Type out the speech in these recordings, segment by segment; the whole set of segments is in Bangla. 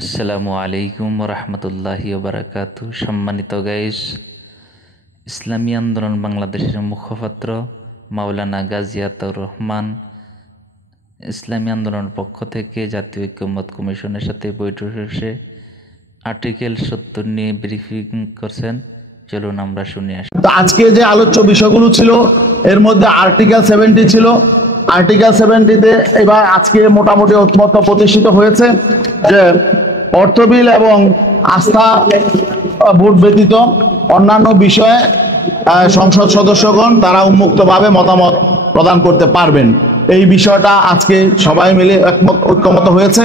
আসসালামু আলাইকুম রহমতুল্লাহি বারাকাতু। সম্মানিত গাইস, ইসলামী আন্দোলন বাংলাদেশের মুখপাত্র মাওলানা গাজিয়াতুর রহমান ইসলামী আন্দোলনের পক্ষ থেকে জাতীয় ঐক্যমত্য কমিশনের সাথে বৈঠক শেষে আর্টিকেল 70 নিয়ে ব্রিফিং করছেন। চলুন আমরা শুনে আসি। তো আজকে যে আলোচ্য বিষয়গুলো ছিল এর মধ্যে আর্টিকেল 70 ছিল। আর্টিকেল 70-তে এবার আজকে মোটামুটি ঐকমত্য প্রতিষ্ঠিত হয়েছে যে অর্থ বিল এবং আস্থা ভোট ব্যতীত অন্যান্য বিষয়ে সংসদ সদস্যগণ তারা উন্মুক্তভাবে মতামত প্রদান করতে পারবেন। এই বিষয়টা আজকে সবাই মিলে ঐকমত্য হয়েছে।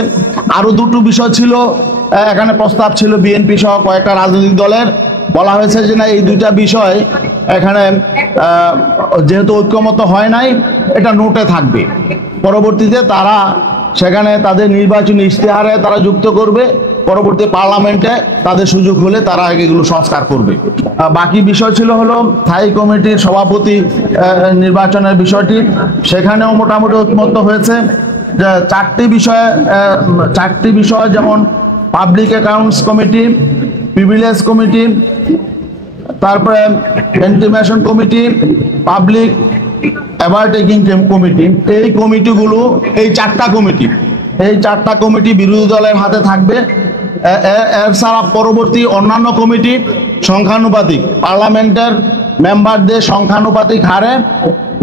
আরো দুটো বিষয় ছিল, এখানে প্রস্তাব ছিল বিএনপি সহ কয়েকটা রাজনৈতিক দলের। বলা হয়েছে যে না, এই দুইটা বিষয় এখানে যেহেতু ঐক্যমত হয় নাই, এটা নোটে থাকবে, পরবর্তীতে তারা সেখানে তাদের নির্বাচনী ইশতেহারে তারা যুক্ত করবে, পরবর্তী পার্লামেন্টে তাদের সুযোগ হলে তারা এগুলো সংস্কার করবে। বাকি বিষয় ছিল হলো স্থায়ী কমিটির সভাপতি নির্বাচনের বিষয়টি, সেখানেও মোটামুটি ঐকমত্য হয়েছে যে চারটি বিষয় যেমন public accounts committee, privilege committee, তারপরে ইন্টিমেশন কমিটি, পাবলিক অ্যাভারটেকিং কমিটি, এই কমিটিগুলো এই চারটা কমিটি বিরোধী দলের হাতে থাকবে। এর ছাড়া পরবর্তী অন্যান্য কমিটি সংখ্যানুপাতিক, পার্লামেন্টের মেম্বারদের সংখ্যানুপাতিক হারে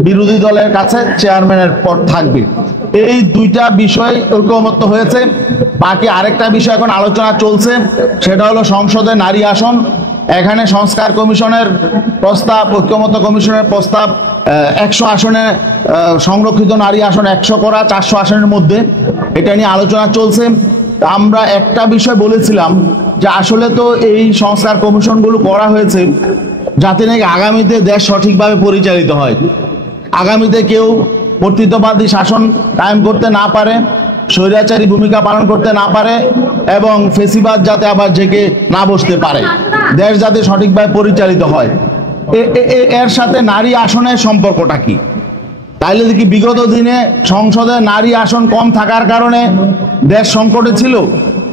বিরোধী দলের কাছে চেয়ারম্যানের পদ থাকবে। এই দুইটা বিষয় ঐকমত্য হয়েছে। বাকি আরেকটা বিষয় এখন আলোচনা চলছে, সেটা হলো সংসদে নারী আসন। এখানে সংস্কার কমিশনের প্রস্তাব, ঐক্যমত্য কমিশনের প্রস্তাব 100 আসনে সংরক্ষিত নারী আসন 100 করা, 400 আসনের মধ্যে, এটা নিয়ে আলোচনা চলছে। আমরা একটা বিষয় বলেছিলাম যে আসলে তো এই সংস্কার কমিশনগুলো করা হয়েছে যাতে নাকি আগামীতে দেশ সঠিকভাবে পরিচালিত হয়, আগামীতে কেউ কর্তৃত্ববাদী শাসন কায়েম করতে না পারে, স্বৈরাচারী ভূমিকা পালন করতে না পারে, এবং ফেসিবাদ যাতে আবার জেগে না বসতে পারে, দেশ যাতে সঠিকভাবে পরিচালিত হয়। এর সাথে নারী আসনের সম্পর্কটা কি? তাইলে দেখি বিগত দিনে সংসদে নারী আসন কম থাকার কারণে দেশ সংকটে ছিল,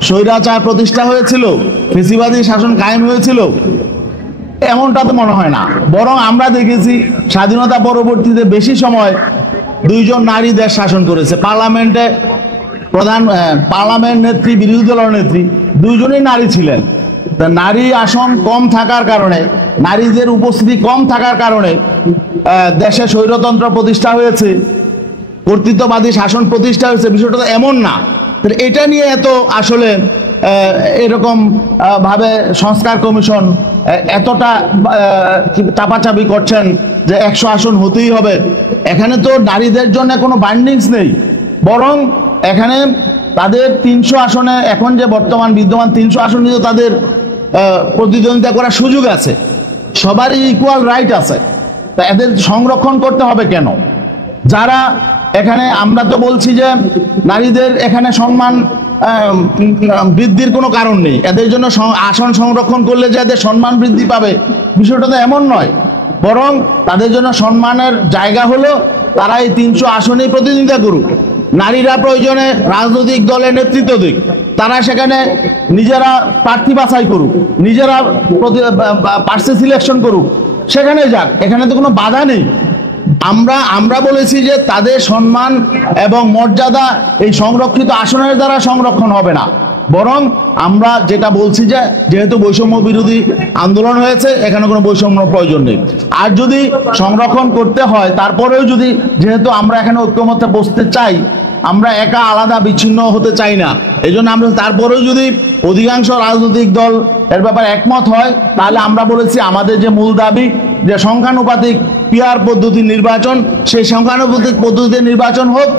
স্বৈরাচার প্রতিষ্ঠা হয়েছিল, ফেসিবাদী শাসন কায়েম হয়েছিল, এমনটা তো মনে হয় না। বরং আমরা দেখেছি স্বাধীনতা পরবর্তীতে বেশি সময় দুইজন নারী দেশ শাসন করেছে। পার্লামেন্টে পার্লামেন্ট নেত্রী, বিরোধী দলের নেত্রী দুইজনই নারী ছিলেন। নারী আসন কম থাকার কারণে, নারীদের উপস্থিতি কম থাকার কারণে দেশে স্বৈরতন্ত্র প্রতিষ্ঠা হয়েছে, কর্তৃত্ববাদী শাসন প্রতিষ্ঠা হয়েছে, বিষয়টা তো এমন না। এটা নিয়ে এত আসলে এরকম ভাবে সংস্কার কমিশন এতটা চাপাচাপি করছেন যে 100 আসন হতেই হবে। এখানে তো নারীদের জন্য কোনো বাইন্ডিংস নেই, বরং এখানে তাদের 300 আসনে, এখন যে বর্তমান বিদ্যমান 300 আসন নিয়ে তাদের প্রতিদ্বন্দ্বিতা করার সুযোগ আছে, সবারই ইকুয়াল রাইট আছে। তা এদের সংরক্ষণ করতে হবে কেন? যারা এখানে, আমরা তো বলছি যে নারীদের এখানে সম্মান বৃদ্ধির কোনো কারণ নেই, এদের জন্য আসন সংরক্ষণ করলে যে এদের সম্মান বৃদ্ধি পাবে, বিষয়টা তো এমন নয়। বরং তাদের জন্য সম্মানের জায়গা হলো তারা এই 300 আসনেই প্রতিদ্বন্দ্বিতা করুক। নারীরা প্রয়োজনে রাজনৈতিক দলের নেতৃত্ব দিক, তারা সেখানে নিজেরা প্রার্থী বাছাই করুক, নিজেরা প্রার্থী সিলেকশন করুক, সেখানে যাক, এখানে তো কোনো বাধা নেই। আমরা বলেছি যে তাদের সম্মান এবং মর্যাদা এই সংরক্ষিত আসনের দ্বারা সংরক্ষণ হবে না, বরং আমরা যেটা বলছি যে যেহেতু বৈষম্য বিরোধী আন্দোলন হয়েছে, এখানে কোনো বৈষম্য প্রয়োজন নেই। আর যদি সংরক্ষণ করতে হয়, তারপরেও যদি, যেহেতু আমরা এখানে ঐক্যমত্যে বসতে চাই, আমরা একা আলাদা বিচ্ছিন্ন হতে চাই না, এই জন্য আমরা তারপরেও যদি অধিকাংশ রাজনৈতিক দল এর ব্যাপারে একমত হয়, তাহলে আমরা বলেছি আমাদের যে মূল দাবি যে সংখ্যানুপাতিক পিআর পদ্ধতির নির্বাচন, সেই সংখ্যানুপাতিক পদ্ধতিতে নির্বাচন হোক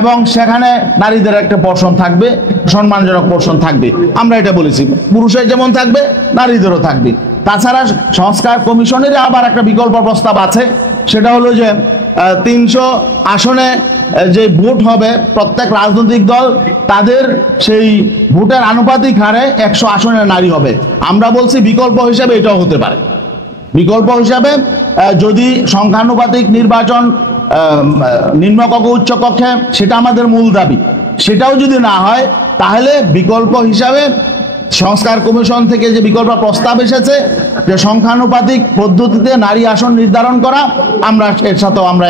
এবং সেখানে নারীদের একটা পোর্শন থাকবে, সম্মানজনক পোর্শন থাকবে। আমরা এটা বলেছি, পুরুষের যেমন থাকবে নারীদেরও থাকবে। তাছাড়া সংস্কার কমিশনের আবার একটা বিকল্প প্রস্তাব আছে, সেটা হলো যে 300 আসনে যে ভোট হবে প্রত্যেক রাজনৈতিক দল, তাদের সেই ভোটের আনুপাতিক হারে 100 আসনে নারী হবে। আমরা বলছি বিকল্প হিসাবে এটাও হতে পারে। বিকল্প হিসাবে যদি সংখ্যানুপাতিক নির্বাচন নিম্নকক্ষ উচ্চকক্ষে, সেটা আমাদের মূল দাবি, সেটাও যদি না হয় তাহলে বিকল্প হিসাবে সংস্কার কমিশন থেকে যে বিকল্প প্রস্তাব এসেছে যে সংখ্যানুপাতিক পদ্ধতিতে নারী আসন নির্ধারণ করা, আমরা এর সাথেও আমরা